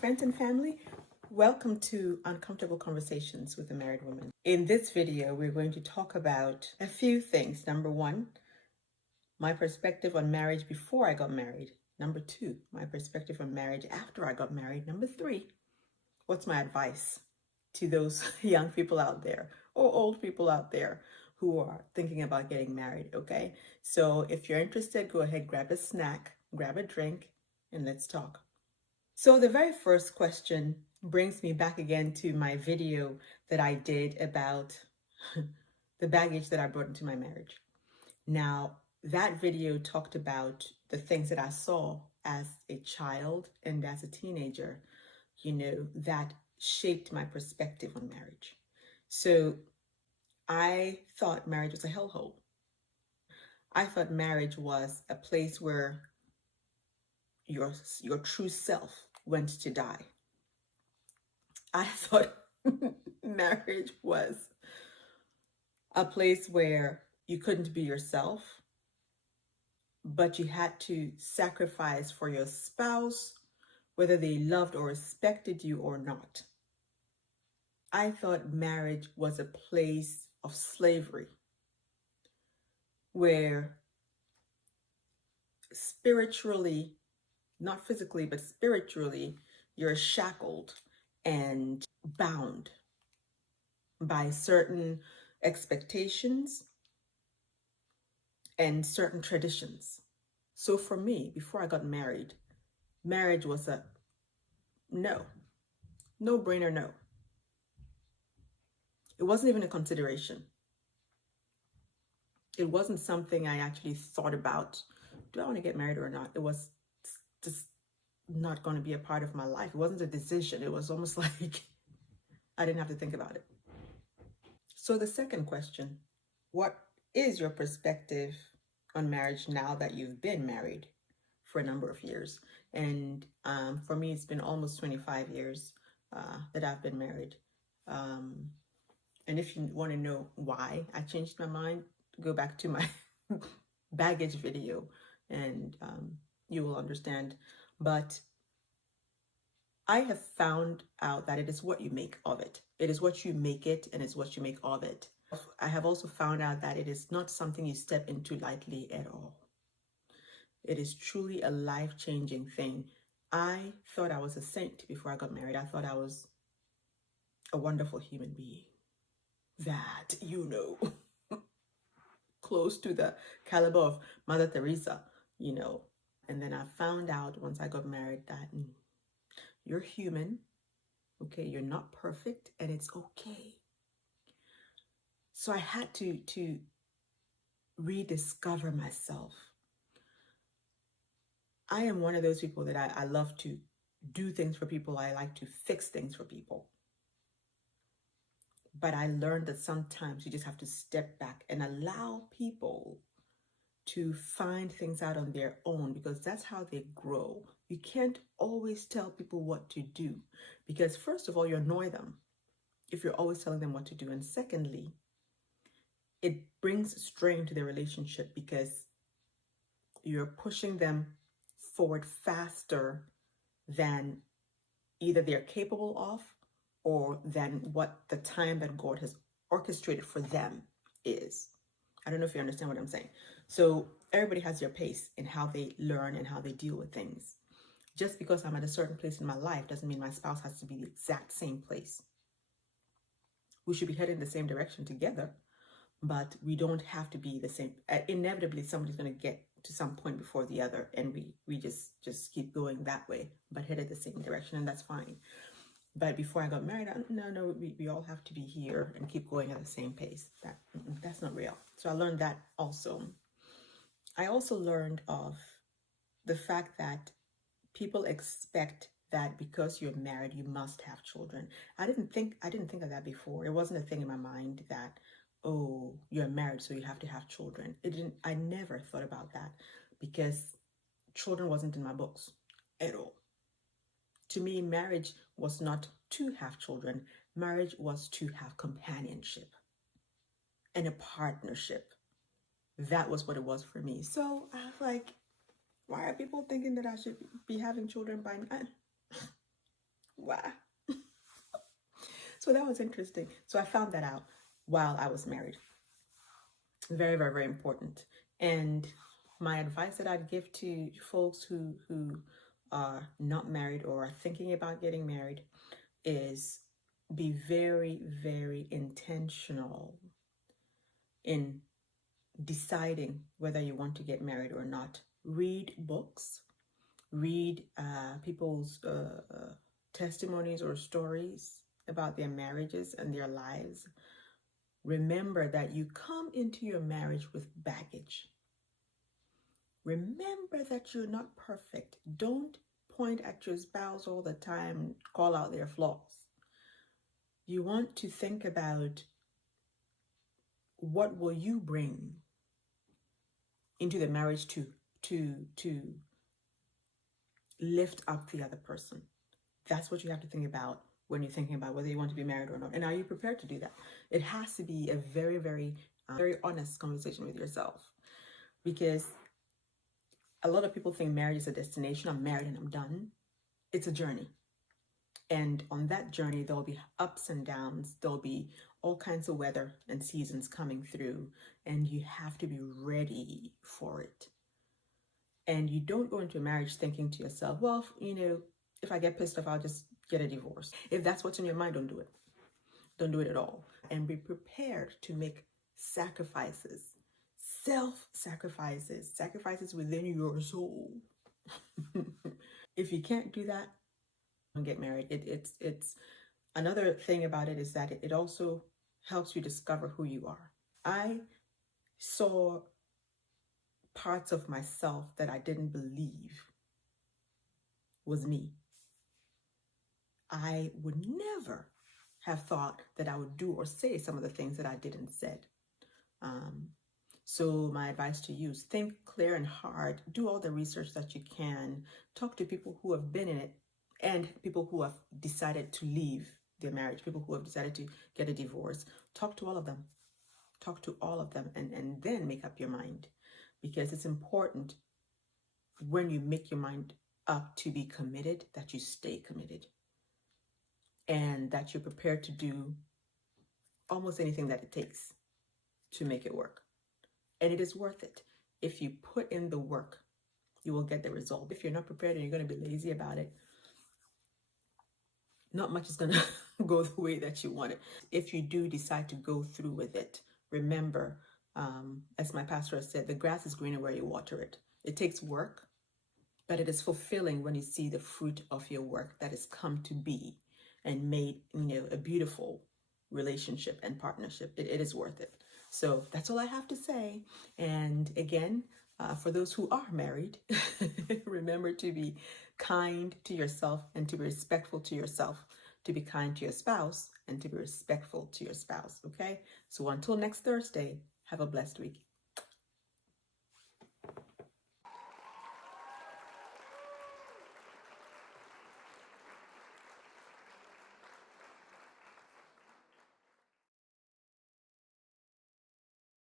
Friends and family, welcome to Uncomfortable Conversations with a Married Woman. In this video, we're going to talk about a few things. Number one, my perspective on marriage before I got married. Number two, my perspective on marriage after I got married. Number three, what's my advice to those young people out there or old people out there who are thinking about getting married, okay? So if you're interested, go ahead, grab a snack, grab a drink, and let's talk. So the very first question brings me back again to my video that I did about the baggage that I brought into my marriage. Now, that video talked about the things that I saw as a child and as a teenager, that shaped my perspective on marriage. So I thought marriage was a hellhole. I thought marriage was a place where your true self went to die. I thought marriage was a place where you couldn't be yourself, but you had to sacrifice for your spouse, whether they loved or respected you or not. I thought marriage was a place of slavery where spiritually, not physically, but spiritually, you're shackled and bound by certain expectations and certain traditions. So for me, before I got married, marriage was a no-brainer no. It wasn't even a consideration. It wasn't something I actually thought about. Do I want to get married or not? It was just not going to be a part of my life. It wasn't a decision. It was almost like I didn't have to think about it. So the second question, what is your perspective on marriage now that you've been married for a number of years? And for me, it's been almost 25 years that I've been married. And if you want to know why I changed my mind, go back to my baggage video and you will understand. But I have found out that it is what you make of it. It is what you make it, and it's what you make of it. I have also found out that it is not something you step into lightly at all. It is truly a life-changing thing. I thought I was a saint before I got married. I thought I was a wonderful human being. That, close to the caliber of Mother Teresa, And then I found out once I got married that you're human, okay? You're not perfect, and it's okay. So I had to rediscover myself. I am one of those people that I love to do things for people. I like to fix things for people. But I learned that sometimes you just have to step back and allow people to find things out on their own, because that's how they grow. You can't always tell people what to do, because first of all, you annoy them if you're always telling them what to do. And secondly, it brings strain to the relationship because you're pushing them forward faster than either they're capable of or than what the time that God has orchestrated for them is. I don't know if you understand what I'm saying. So everybody has their pace in how they learn and how they deal with things. Just because I'm at a certain place in my life doesn't mean my spouse has to be the exact same place. We should be heading the same direction together, but we don't have to be the same. Inevitably, somebody's going to get to some point before the other, and we just keep going that way, but headed the same direction, and that's fine. But before I got married, we all have to be here and keep going at the same pace. That's not real. So I learned that also. I also learned of the fact that people expect that because you're married, you must have children. I didn't think of that before. It wasn't a thing in my mind that, oh, you're married, so you have to have children. I never thought about that because children wasn't in my books at all. To me, marriage was not to have children. Marriage was to have companionship and a partnership. That was what it was for me. So I was like, why are people thinking that I should be having children by now? Wow. So that was interesting. So I found that out while I was married. Very, very, very important. And my advice that I'd give to folks who are not married or are thinking about getting married is be very, very intentional in deciding whether you want to get married or not. Read books, read people's testimonies or stories about their marriages and their lives. Remember that you come into your marriage with baggage. Remember that you're not perfect. Don't point at your spouse all the time, call out their flaws. You want to think about what will you bring into the marriage to lift up the other person. That's what you have to think about when you're thinking about whether you want to be married or not. And are you prepared to do that? It has to be a very, very, very honest conversation with yourself, because a lot of people think marriage is a destination. I'm married and I'm done. It's a journey. And on that journey, there'll be ups and downs. There'll be all kinds of weather and seasons coming through, and you have to be ready for it. And you don't go into a marriage thinking to yourself, well, if I get pissed off, I'll just get a divorce. If that's what's in your mind, don't do it. Don't do it at all. And be prepared to make sacrifices, self-sacrifices, sacrifices within your soul. If you can't do that, don't get married. It's another thing about it is that it also helps you discover who you are. I saw parts of myself that I didn't believe was me. I would never have thought that I would do or say some of the things that I did and said. So my advice to you is think clear and hard, do all the research that you can, talk to people who have been in it and people who have decided to leave their marriage, people who have decided to get a divorce. Talk to all of them. Talk to all of them and then make up your mind, because it's important when you make your mind up to be committed that you stay committed and that you're prepared to do almost anything that it takes to make it work. And it is worth it. If you put in the work, you will get the result. If you're not prepared and you're going to be lazy about it, not much is going to go the way that you want it. If you do decide to go through with it, remember, as my pastor has said, the grass is greener where you water it. It takes work, but it is fulfilling when you see the fruit of your work that has come to be and made, a beautiful relationship and partnership. It is worth it. So that's all I have to say. And again, for those who are married, remember to be kind to yourself and to be respectful to yourself, to be kind to your spouse and to be respectful to your spouse. Okay? So until next Thursday, have a blessed week.